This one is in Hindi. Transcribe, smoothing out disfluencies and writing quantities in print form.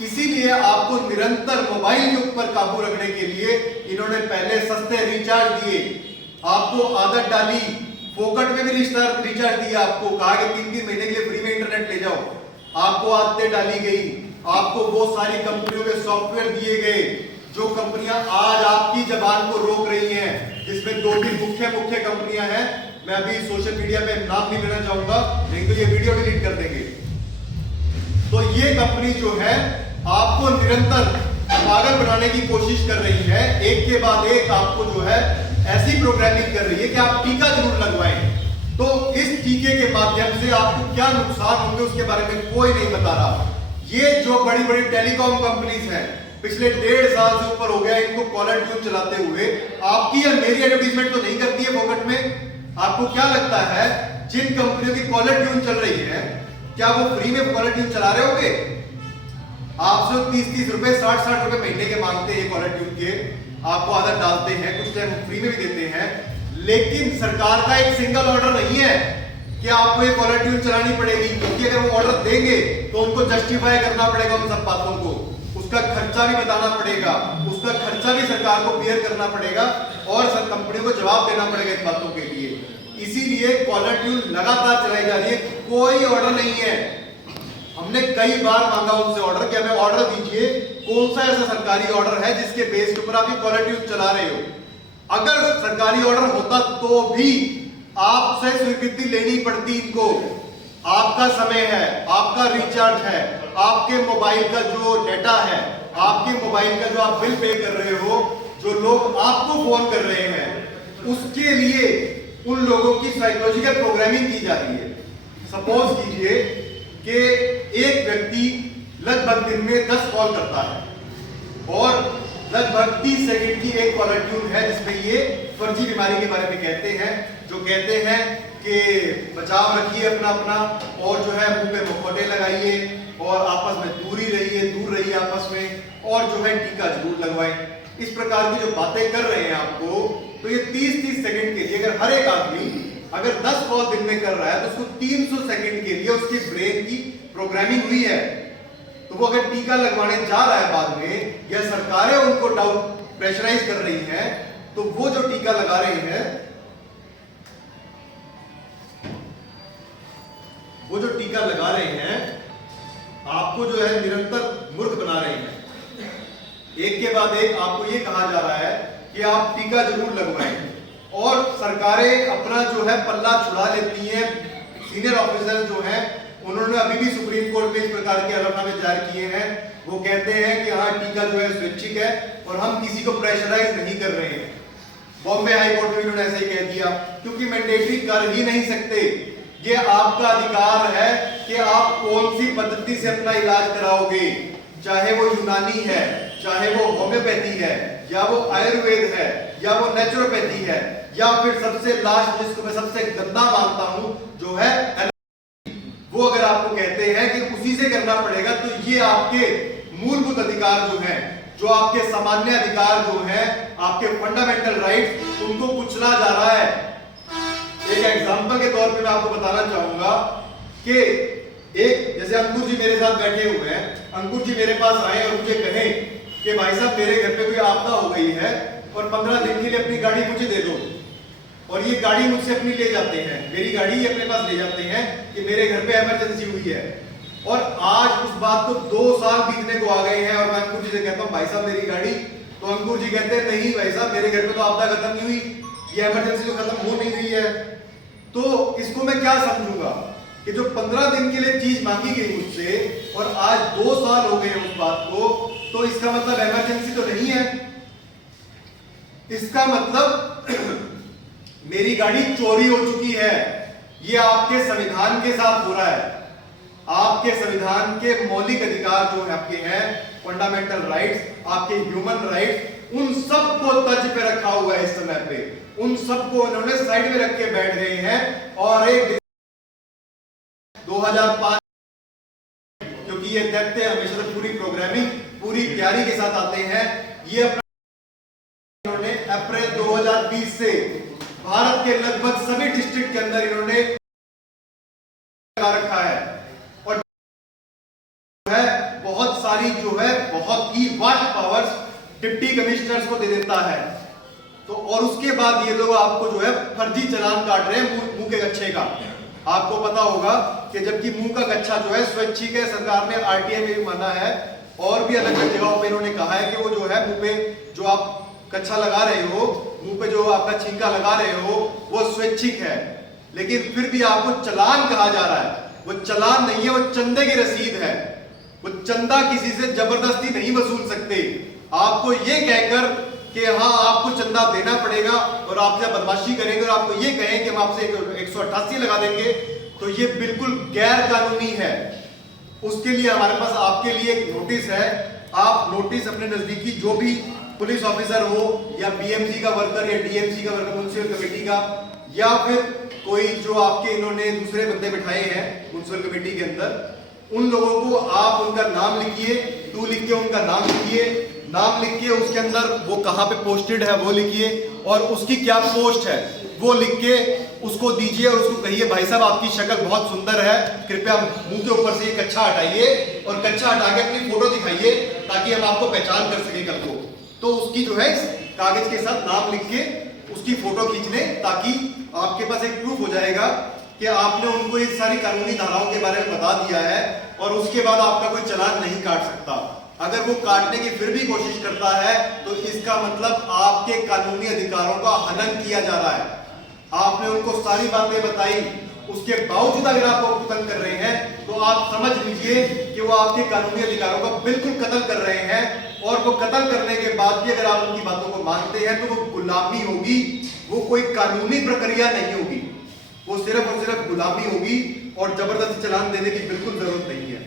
इसीलिए आपको निरंतर मोबाइल के ऊपर काबू रखने के लिए इन्होंने पहले सस्ते रिचार्ज दिए, आपको आदत डाली, फोकट में भी रिचार्ज दिया, आपको कहा कि 3-3 महीने के लिए फ्री में इंटरनेट ले जाओ, आपको आदतें डाली गई, आपको वो सारी कंपनियों के सॉफ्टवेयर दिए गए जो कंपनियां आज आपकी जबान को रोक रही हैं, जिसमें 2-3 मुख्य कंपनियां हैं। मैं अभी सोशल मीडिया पे नाम नहीं लेना चाहूंगा, नहीं तो ये वीडियो डिलीट कर देंगे। तो ये कंपनी जो है आपको निरंतर पागल बनाने की कोशिश कर रही है, एक के बाद एक आपको जो है ऐसी प्रोग्रामिंग कर रही है कि आप टीका जरूर लगवाएं। तो इस टीके के माध्यम से आपको क्या नुकसान होंगे उसके बारे में कोई नहीं बता रहा। ये जो बड़ी बड़ी टेलीकॉम कंपनीज हैं, पिछले 1.5 साल से ऊपर हो गया इनको कॉलर ट्यून चलाते हुए, आपकी या मेरी एडवर्टीजमेंट तो नहीं करती है फोकट में। आपको क्या लगता है जिन कंपनियों की कॉलर ट्यून चल रही है, क्या वो फ्री में कॉलर ट्यून चला रहे होंगे? आपसे 30-30 रुपए 60-60 रुपए महीने के मांगते हैं कॉलर ट्यून के, आपको आदत डालते हैं, कुछ टाइम फ्री में भी देते हैं, लेकिन सरकार का एक सिंगल ऑर्डर नहीं है कि आपको ये कॉलर ट्यून चलानी पड़ेगी, क्योंकि अगर वो ऑर्डर देंगे तो उनको जस्टिफाई करना पड़ेगा उन सब बातों को, उसका खर्चा भी बताना पड़ेगा, उसका खर्चा भी सरकार को बेयर करना पड़ेगा और सब कंपनियों को जवाब देना पड़ेगा इन बातों के लिए। इसीलिए कॉलर ट्यून लगातार चलाई जा रही है, कोई ऑर्डर नहीं है। हमने कई बार मांगा उनसे ऑर्डर कि हमें ऑर्डर दीजिए, कौन सा ऐसा सरकारी ऑर्डर है जिसके बेस के ऊपर आप ये कॉलर ट्यून चला रहे हो। अगर सरकारी ऑर्डर होता तो भी आपसे स्वीकृति लेनी पड़ती इनको। आपका समय है, आपका रिचार्ज है, आपके मोबाइल का जो डेटा है, आपके मोबाइल का जो आप बिल पे कर रहे हो, जो लोग आपको फोन कर रहे हैं, उसके लिए उन लोगों की साइकोलॉजिकल प्रोग्रामिंग की जा रही है। सपोज कीजिए कि एक व्यक्ति लगभग दिन में 10 कॉल करता है और लगभग 30 सेकंड की एक कॉलर ट्यून है जिसमें ये फर्जी बीमारी के बारे में कहते हैं, जो कहते हैं कि बचाव रखिए अपना और जो है मुंह पे मुखौटे लगाइए और आपस में दूर रहिए आपस में, और जो है टीका जरूर लगवाएं। इस प्रकार की जो बातें कर रहे हैं आपको, तो ये 30-30 सेकंड के लिए अगर हर एक आदमी अगर 10 कॉल दिन में कर रहा है तो उसको 300 सेकंड के लिए उसके ब्रेन की प्रोग्रामिंग हुई है। तो वो अगर टीका लगवाने जा रहा है बाद में, या सरकारें उनको डाउट प्रेशराइज कर रही हैं, तो वो जो टीका लगा रहे हैं, आपको जो है निरंतर मूर्ख बना रहे हैं। एक के बाद एक आपको ये कहा जा रहा है कि आप टीका जरूर लगवाएं, और सरकारें अपना जो है पल्ला छुड़ा लेती हैं। सीनियर ऑफिसर जो हैं उन्होंने अभी भी सुप्रीम कोर्ट में इस प्रकार के हलफनामे जारी किए हैं। वो कहते हैं कि हाँ टीका जो है स्वैच्छिक है और हम किसी को प्रेशराइज नहीं कर रहे हैं। बॉम्बे हाई कोर्ट में उन्होंने ऐसे ही कह दिया, क्योंकि मैंडेटरी कर ही नहीं सकते। ये आपका अधिकार है कि आप कौन सी पद्धति से अपना इलाज कराओगे, चाहे वो यूनानी है, चाहे वो होम्योपैथी है, या वो आयुर्वेद है, या वो नेचुरोपैथी है, या फिर सबसे लास्ट जिसको मैं सबसे गंदा मानता हूं जो है वो अगर आपको कहते हैं कि उसी से करना पड़ेगा, तो ये आपके मूलभूत अधिकार जो हैं, जो आपके सामान्य अधिकार जो हैं, आपके फंडामेंटल राइट्स, उनको कुचला जा रहा है। एक एग्जांपल के तौर पे मैं आपको बताना चाहूंगा कि एक जैसे अंकुर जी मेरे साथ बैठे हुए हैं, अंकुर जी मेरे पास आए और मुझे कहें कि भाई साहब मेरे घर पे कोई आपदा हो गई है और 15 दिन के लिए अपनी गाड़ी मुझे दे दो, और ये गाड़ी मुझसे अपनी ले जाते हैं, मेरी गाड़ी ये अपने पास ले जाते हैं कि मेरे घर पे इमरजेंसी हुई है, और आज उस बात को 2 साल बीतने को आ गए हैं और मैं अंकुर जी से कहता हूँ भाई साहब मेरी गाड़ी, तो अंकुर जी कहते हैं नहीं भाई साहब मेरे घर पे तो आपदा खत्म नहीं हुई, ये इमरजेंसी तो खत्म हो नहीं रही है। तो इसको मैं क्या समझूंगा कि जो 15 दिन के लिए चीज मांगी गई मुझसे और आज 2 साल हो गए उस बात को, तो इसका मतलब इमरजेंसी तो नहीं है। इसका मतलब मेरी गाड़ी चोरी हो चुकी है। ये आपके संविधान के साथ हो रहा है। आपके संविधान के मौलिक अधिकार जो आपके हैं, फंडामेंटल राइट्स, आपके ह्यूमन राइट्स, उन सबको तर्ज पे रखा हुआ है। इस समय पे उन सबको उन्होंने साइड में रख के बैठ गए हैं। और एक 2005, क्योंकि ये देखते हैं हमेशा से पूरी प्रोग्रामिंग पूरी तैयारी के साथ आते हैं, ये इन्होंने अप्रैल 2020 से भारत के लगभग सभी डिस्ट्रिक्ट के अंदर इन्होंने लगा रखा है, और है बहुत सारी अधिकारी जो है बहुत ही वास्ट पावर्स डिप्टी कमिश्नर्स को दे देता है। तो और उसके बाद ये लोग आपको जो है फर्जी चालान काट रहे हैं मुंह के गच्छे का। आपको पता होगा कि जबकि मुंह का गच्छा जो है स्वैच्छिक है, सरकार ने आरटीआई में भी माना है और भी अलग अलग जगहों पे इन्होंने कहा है कि वो जो है मुंह पे जो आप कच्छा लगा रहे हो, मुंह पे जो आपका छींका लगा रहे हो वो स्वैच्छिक है, लेकिन फिर भी आपको चालान कहा जा रहा है। वो चालान नहीं है, वो चंदे की रसीद है। वो चंदा किसी से जबरदस्ती नहीं वसूल सकते। आपको ये कहकर कि हाँ आपको चंदा देना पड़ेगा और आप जब बदमाशी करेंगे और आपको ये कहें कि हम आपसे 188 लगा देंगे, तो ये बिल्कुल गैर कानूनी है। उसके लिए हमारे पास आपके लिए एक नोटिस है। आप नोटिस अपने नजदीकी जो भी पुलिस ऑफिसर हो या बीएमसी का वर्कर या डीएमसी का वर्कर, म्युनिसिपल कमेटी का, या फिर कोई जो आपके इन्होंने दूसरे बंदे बिठाए हैं म्युनिसिपल कमेटी के अंदर, उन लोगों को आप उनका नाम लिखिए, टू लिख के उनका नाम लिखिए, नाम लिख के उसके अंदर वो कहाँ पे पोस्टेड है वो लिखिए और उसकी क्या पोस्ट है वो लिख के उसको दीजिए और उसको कहिए भाई साहब आपकी शक्ल बहुत सुंदर है, कृपया मुंह के ऊपर से ये कच्छा हटाइए और कच्छा हटा के अपनी फोटो दिखाइए ताकि हम आपको पहचान कर सके कल को। तो उसकी जो है कागज के साथ नाम लिख के उसकी फोटो खींच लें ताकि आपके पास एक प्रूफ हो जाएगा कि आपने उनको ये सारी कानूनी धाराओं के बारे में बता दिया है और उसके बाद आपका कोई चालान नहीं काट सकता। अगर वो काटने की फिर भी कोशिश करता है तो इसका मतलब आपके कानूनी अधिकारों का हनन किया जा रहा है। आपने उनको सारी बातें बताई, उसके बावजूद अगर आप वो तंग कर रहे हैं तो आप समझ लीजिए कि वो आपके कानूनी अधिकारों का बिल्कुल कत्ल कर रहे हैं। और वो कत्ल करने के बाद भी अगर आप उनकी बातों को मानते हैं तो वो गुलामी होगी, वो कोई कानूनी प्रक्रिया नहीं होगी, वो सिर्फ और सिर्फ गुलामी होगी और जबरदस्ती चालान देने की बिल्कुल जरूरत नहीं है।